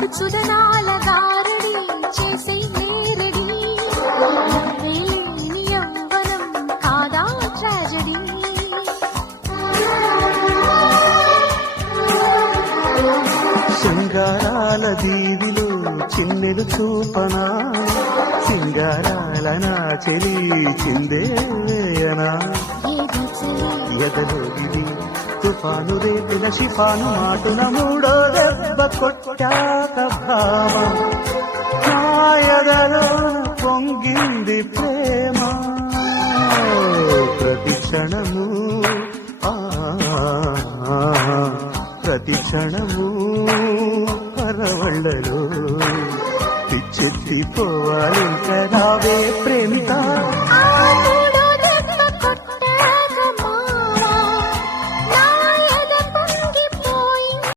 పడుచుదనాల గారడి చేసే నేరడి. వేలిని యవ్వనం కాదా ట్రాజడీ. శృంగారాల దీవిలో చిన్నెలు చూపనా? సింగారాల నా చెలి చిందేయనా ఎదలో ఇది? తుఫాను రేపిన షిఫాను మాటున మూడో కొట్టాక భావం. నా పొంగింది ప్రేమ. ప్రతి క్షణము ప్రతి క్షణము పరవళ్ళలో పిచ్చెత్తిపోవాలి రావే